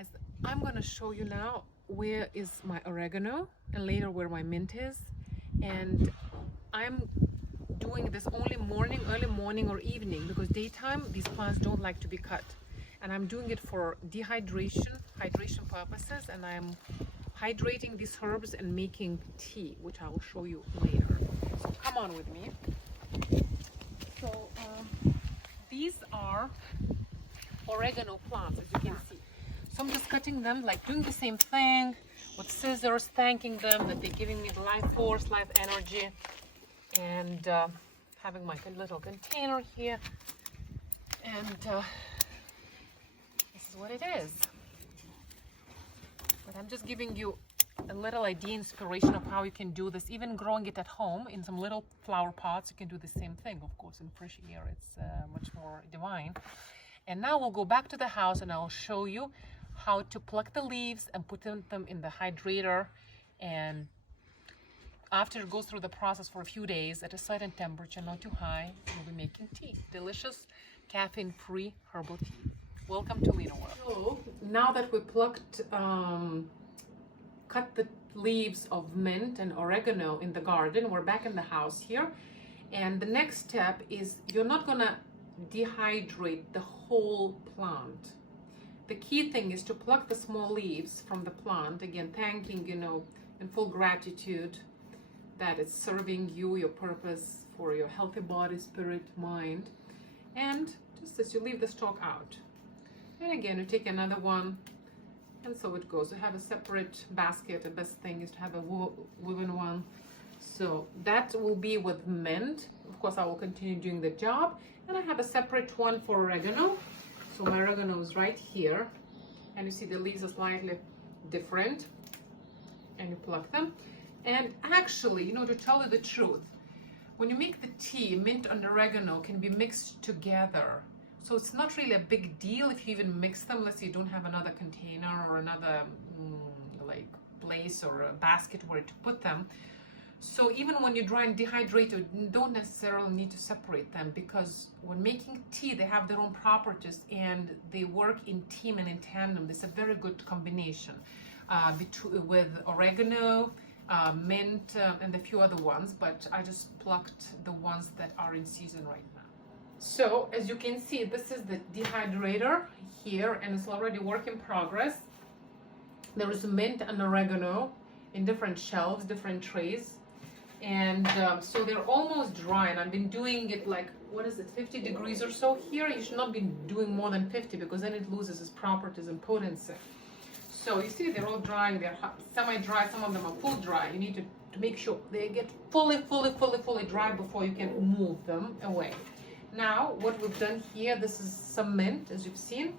Guys, I'm gonna show you now where is my oregano and later where my mint is. And I'm doing this only morning, early morning or evening, because daytime these plants don't like to be cut. And I'm doing it for hydration purposes, and I'm hydrating these herbs and making tea, which I will show you later. So come on with me. So these are oregano plants, as you can see. So I'm just cutting them, like doing the same thing with scissors, thanking them that they're giving me the life force, life energy, and having my little container here. And this is what it is. But I'm just giving you a little idea, inspiration of how you can do this. Even growing it at home in some little flower pots, you can do the same thing. Of course, in fresh air, it's much more divine. And now we'll go back to the house and I'll show you how to pluck the leaves and put them in the hydrator. And after it goes through the process for a few days at a certain temperature, not too high, we'll be making tea. Delicious, caffeine-free herbal tea. Welcome to Lena World. So now that we plucked, cut the leaves of mint and oregano in the garden, we're back in the house here. And the next step is you're not gonna dehydrate the whole plant. The key thing is to pluck the small leaves from the plant, again thanking, in full gratitude that it's serving you, your purpose for your healthy body, spirit, mind. And just as you leave the stalk out, and again you take another one, and so it goes. You have a separate basket. The best thing is to have a woven one. So that will be with mint. Of course, I will continue doing the job. And I have a separate one for oregano. So my oregano is right here. And you see the leaves are slightly different. And you pluck them. And actually, to tell you the truth, when you make the tea, mint and oregano can be mixed together. So it's not really a big deal if you even mix them, unless you don't have another container or another like place or a basket where to put them. So even when you dry and dehydrate, you don't necessarily need to separate them, because when making tea, they have their own properties and they work in team and in tandem. It's a very good combination with oregano, mint, and a few other ones, but I just plucked the ones that are in season right now. So as you can see, this is the dehydrator here, and it's already work in progress. There is mint and oregano in different shelves, different trays. And so they're almost dry, and I've been doing it like, 50 degrees or so here. You should not be doing more than 50, because then it loses its properties and potency. So you see they're all drying. They're semi-dry, some of them are full dry. You need to make sure they get fully dry before you can move them away. Now what we've done here, this is some mint, as you've seen,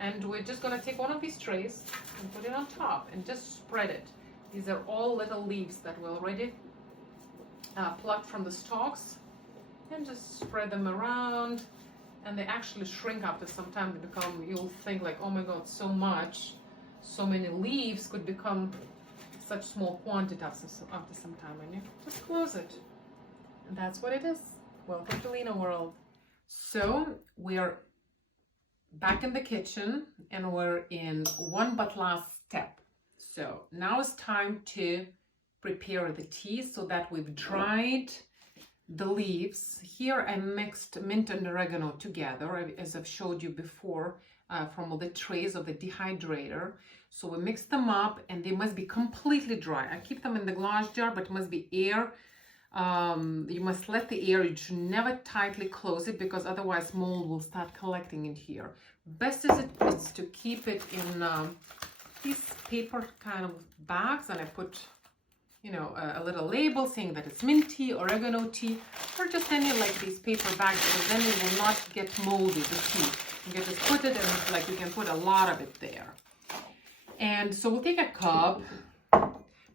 and we're just going to take one of these trays and put it on top and just spread it. These are all little leaves that we already plucked from the stalks, and just spread them around. And they actually shrink after some time. They become, you'll think like, oh my god, so many leaves could become such small quantity after some time. And you just close it, and that's what it is. Welcome to Lena World. So we are back in the kitchen, and we're in one but last step. So now it's time to prepare the tea, so that we've dried the leaves. Here I mixed mint and oregano together, as I've showed you before, from all the trays of the dehydrator. So we mix them up, and they must be completely dry. I keep them in the glass jar, but it must be air. You must let the air, you should never tightly close it, because otherwise mold will start collecting in here. Best is to keep it in these paper kind of bags, and I put a little label saying that it's mint tea, oregano tea, or just any like these paper bags, because then it will not get moldy, the tea. You can just put it, and it's like you can put a lot of it there. And so we'll take a cup.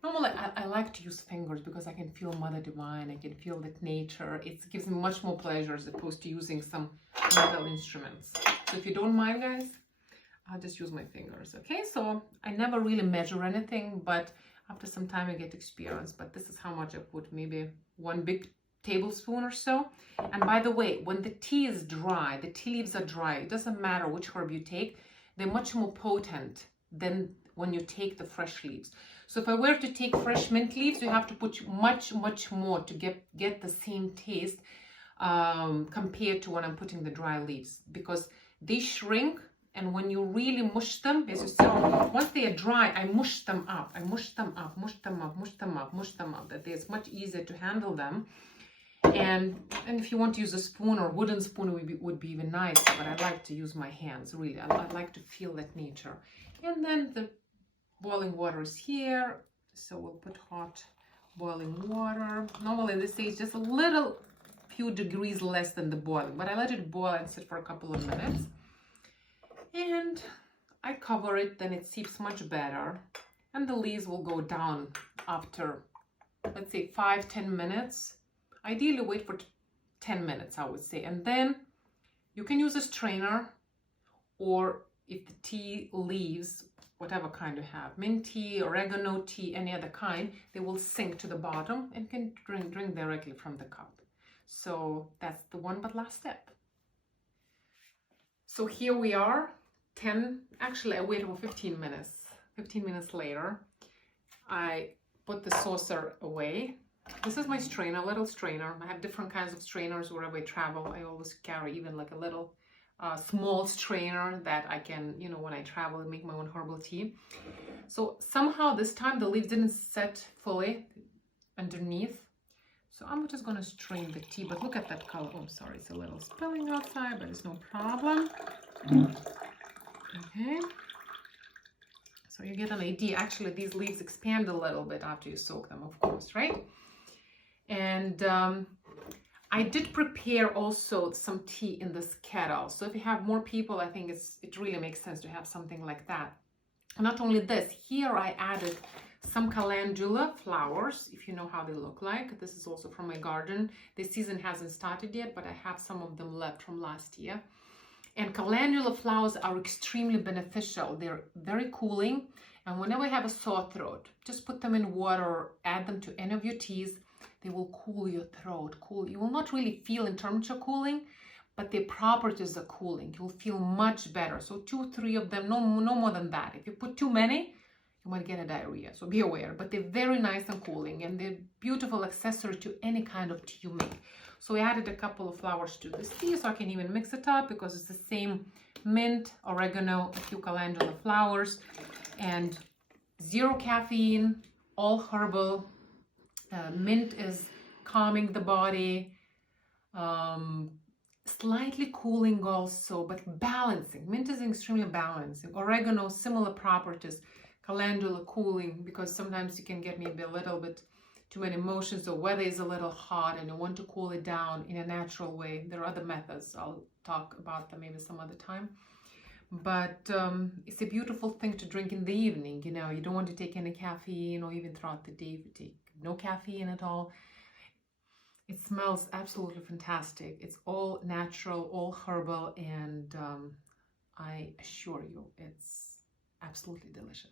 Normally, I like to use fingers, because I can feel Mother Divine, I can feel that nature. It gives me much more pleasure as opposed to using some metal instruments. So if you don't mind, guys, I'll just use my fingers, okay? So I never really measure anything, but after some time I get experience. But this is how much I put, maybe 1 big tablespoon or so. And by the way, when the tea is dry, the tea leaves are dry, it doesn't matter which herb you take, they're much more potent than when you take the fresh leaves. So if I were to take fresh mint leaves, you have to put much more to get the same taste compared to when I'm putting the dry leaves, because they shrink. And when you really mush them, as you see, once they are dry, I mush them up. I mush them up, mush them up, mush them up, mush them up. That it's much easier to handle them. And if you want to use a spoon or wooden spoon, would be even nicer. But I like to use my hands, really. I like to feel that nature. And then the boiling water is here. So we'll put hot boiling water. Normally this is just a few degrees less than the boiling. But I let it boil and sit for a couple of minutes. And I cover it, then it seeps much better. And the leaves will go down after, let's say, 5-10 minutes. Ideally wait for 10 minutes, I would say. And then you can use a strainer, or if the tea leaves, whatever kind you have, mint tea, oregano tea, any other kind, they will sink to the bottom and can drink directly from the cup. So that's the one but last step. So here we are. Actually I waited for 15 minutes. 15 minutes later, I put the saucer away. This is my strainer, a little strainer. I have different kinds of strainers wherever I travel. I always carry even like a little small strainer that I can, you know, when I travel and make my own herbal tea. So somehow this time the leaves didn't set fully underneath. So I'm just going to strain the tea, but look at that color. Oh, sorry, it's a little spilling outside, but it's no problem. Okay, so you get an idea. Actually, these leaves expand a little bit after you soak them, of course, right? And I did prepare also some tea in this kettle. So if you have more people, I think it really makes sense to have something like that. Not only this, here I added some calendula flowers, if you know how they look like. This is also from my garden. The season hasn't started yet, but I have some of them left from last year. And calendula flowers are extremely beneficial. They're very cooling. And whenever I have a sore throat, just put them in water or add them to any of your teas. They will cool your throat. You will not really feel in terms of cooling, but their properties are cooling. You'll feel much better. So 2-3 of them, no more than that. If you put too many, you might get a diarrhea. So be aware. But they're very nice and cooling, and they're beautiful accessory to any kind of tea you make. So I added a couple of flowers to this tea, so I can even mix it up because it's the same mint, oregano, a few calendula flowers, and 0 caffeine, all herbal. Mint is calming the body, slightly cooling also, but balancing. Mint is extremely balancing. Oregano, similar properties. Calendula, cooling, because sometimes you can get maybe a little bit too many emotions, or weather is a little hot and you want to cool it down in a natural way. There are other methods. I'll talk about them maybe some other time. But it's a beautiful thing to drink in the evening. You know, you don't want to take any caffeine, or even throughout the day if you take no caffeine at all. It smells absolutely fantastic. It's all natural, all herbal, and I assure you it's absolutely delicious.